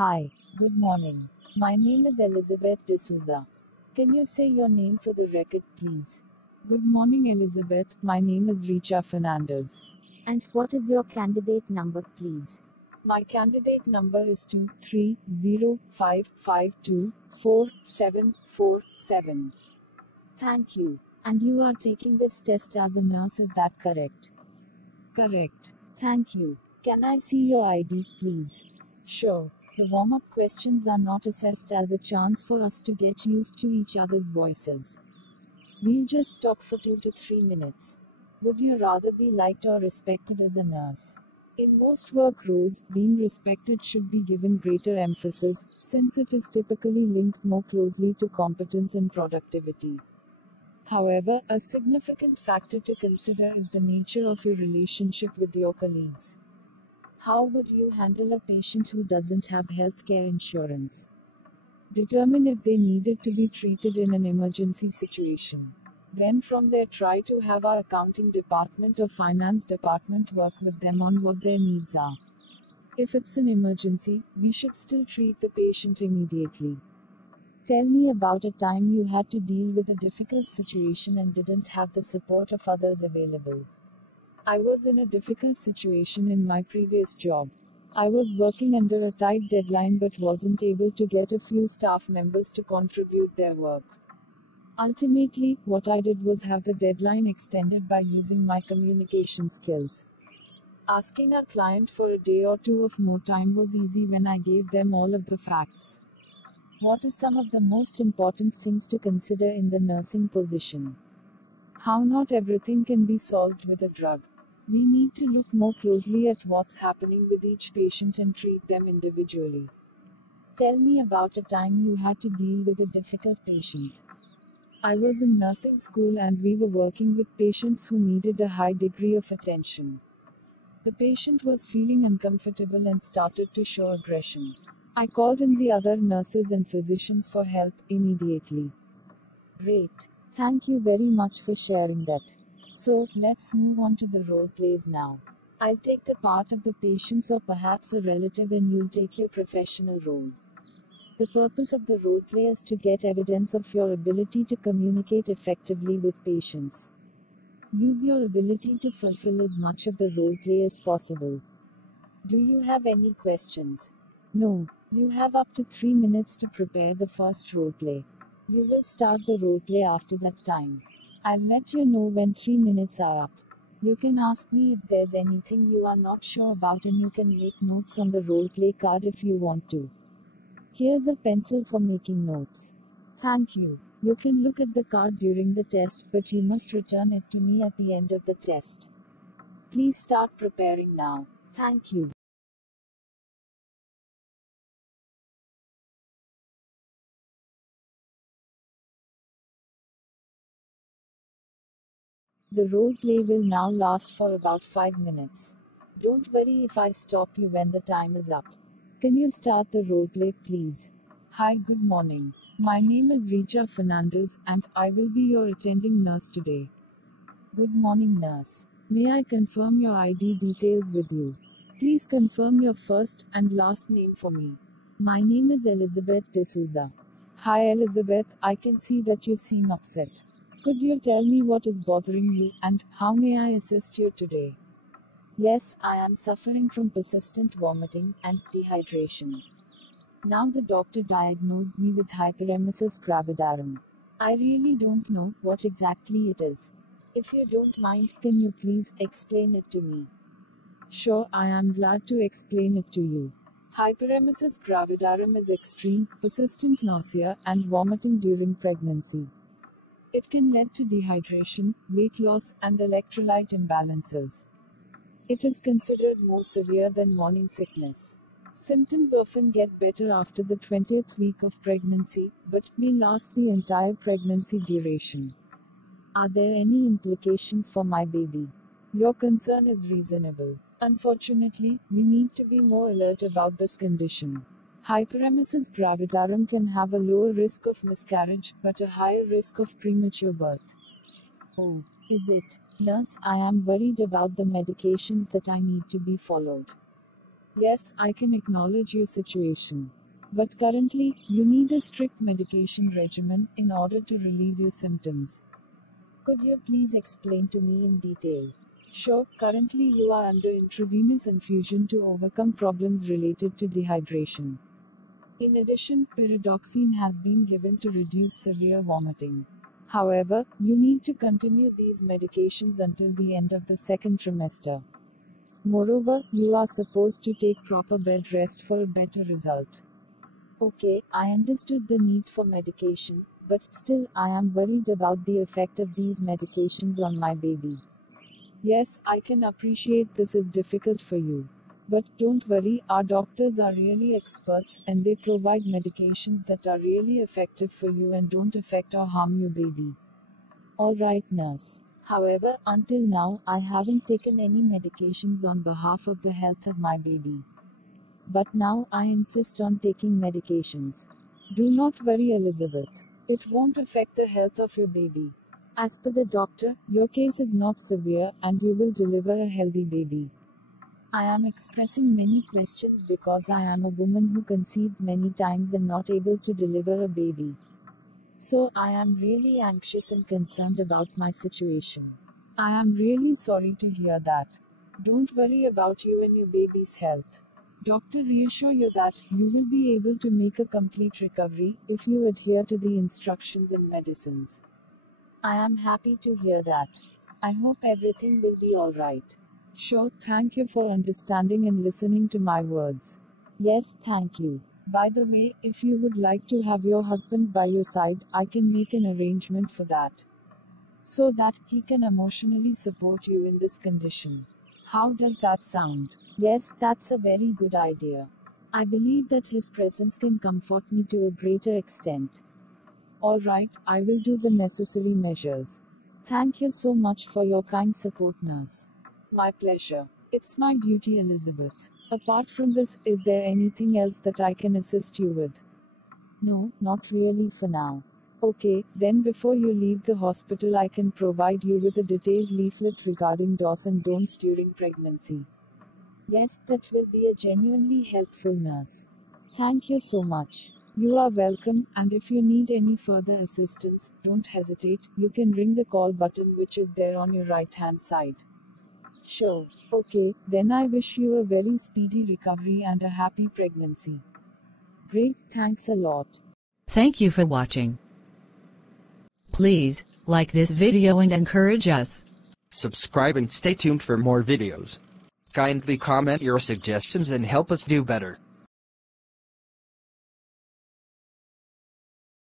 Hi, good morning. My name is Elizabeth D'Souza. Can you say your name for the record, please? Good morning, Elizabeth. My name is Richa Fernandez. And what is your candidate number, please? My candidate number is 23055247747. Thank you. And you are taking this test as a nurse, is that correct? Correct. Thank you. Can I see your ID, please? Sure. The warm-up questions are not assessed as a chance for us to get used to each other's voices. We'll just talk for 2 to 3 minutes. Would you rather be liked or respected as a nurse? In most work roles, being respected should be given greater emphasis, since it is typically linked more closely to competence and productivity. However, a significant factor to consider is the nature of your relationship with your colleagues. How would you handle a patient who doesn't have healthcare insurance? Determine if they needed to be treated in an emergency situation. Then from there try to have our accounting department or finance department work with them on what their needs are. If it's an emergency, we should still treat the patient immediately. Tell me about a time you had to deal with a difficult situation and didn't have the support of others available. I was in a difficult situation in my previous job. I was working under a tight deadline but wasn't able to get a few staff members to contribute their work. Ultimately, what I did was have the deadline extended by using my communication skills. Asking a client for a day or two of more time was easy when I gave them all of the facts. What are some of the most important things to consider in the nursing position? How not everything can be solved with a drug. We need to look more closely at what's happening with each patient and treat them individually. Tell me about a time you had to deal with a difficult patient. I was in nursing school and we were working with patients who needed a high degree of attention. The patient was feeling uncomfortable and started to show aggression. I called in the other nurses and physicians for help immediately. Great. Thank you very much for sharing that. So, let's move on to the role plays now. I'll take the part of the patients or perhaps a relative and you'll take your professional role. The purpose of the role play is to get evidence of your ability to communicate effectively with patients. Use your ability to fulfill as much of the role play as possible. Do you have any questions? No. You have up to 3 minutes to prepare the first role play. You will start the role play after that time. I'll let you know when 3 minutes are up. You can ask me if there's anything you are not sure about and you can make notes on the role play card if you want to. Here's a pencil for making notes. Thank you. You can look at the card during the test, but you must return it to me at the end of the test. Please start preparing now. Thank you. The role play will now last for about 5 minutes. Don't worry if I stop you when the time is up. Can you start the role play, please? Hi, good morning. My name is Richa Fernandez and I will be your attending nurse today. Good morning, nurse. May I confirm your ID details with you? Please confirm your first and last name for me. My name is Elizabeth D'Souza. Hi Elizabeth, I can see that you seem upset. Could you tell me what is bothering you and how may I assist you today? Yes, I am suffering from persistent vomiting and dehydration. Now the doctor diagnosed me with Hyperemesis Gravidarum. I really don't know what exactly it is. If you don't mind, can you please explain it to me? Sure, I am glad to explain it to you. Hyperemesis gravidarum is extreme, persistent nausea and vomiting during pregnancy. It can lead to dehydration, weight loss, and electrolyte imbalances. It is considered more severe than morning sickness. Symptoms often get better after the 20th week of pregnancy, but may last the entire pregnancy duration. Are there any implications for my baby? Your concern is reasonable. Unfortunately, we need to be more alert about this condition. Hyperemesis gravidarum can have a lower risk of miscarriage, but a higher risk of premature birth. Oh, is it? Nurse, I am worried about the medications that I need to be followed. Yes, I can acknowledge your situation. But currently, you need a strict medication regimen in order to relieve your symptoms. Could you please explain to me in detail? Sure, currently you are under intravenous infusion to overcome problems related to dehydration. In addition, pyridoxine has been given to reduce severe vomiting. However, you need to continue these medications until the end of the second trimester. Moreover, you are supposed to take proper bed rest for a better result. Okay, I understood the need for medication, but still I am worried about the effect of these medications on my baby. Yes, I can appreciate this is difficult for you. But don't worry, our doctors are really experts and they provide medications that are really effective for you and don't affect or harm your baby. Alright, nurse. However, until now, I haven't taken any medications on behalf of the health of my baby. But now I insist on taking medications. Do not worry, Elizabeth. It won't affect the health of your baby. As per the doctor, your case is not severe and you will deliver a healthy baby. I am expressing many questions because I am a woman who conceived many times and not able to deliver a baby. So I am really anxious and concerned about my situation. I am really sorry to hear that. Don't worry about you and your baby's health. Doctor reassure you that you will be able to make a complete recovery if you adhere to the instructions and medicines. I am happy to hear that. I hope everything will be alright. Sure, thank you for understanding and listening to my words. Yes, thank you. By the way, if you would like to have your husband by your side, I can make an arrangement for that. So that he can emotionally support you in this condition. How does that sound? Yes, that's a very good idea. I believe that his presence can comfort me to a greater extent. Alright, I will do the necessary measures. Thank you so much for your kind support, nurse. My pleasure. It's my duty, Elizabeth. Apart from this, is there anything else that I can assist you with? No, not really for now. Okay, then before you leave the hospital, I can provide you with a detailed leaflet regarding do's and don'ts during pregnancy. Yes, that will be a genuinely helpful, nurse. Thank you so much. You are welcome, and if you need any further assistance, don't hesitate, you can ring the call button which is there on your right-hand side. Sure. Okay, then I wish you a very speedy recovery and a happy pregnancy. Great, thanks a lot. Thank you for watching. Please, like this video and encourage us. Subscribe and stay tuned for more videos. Kindly comment your suggestions and help us do better.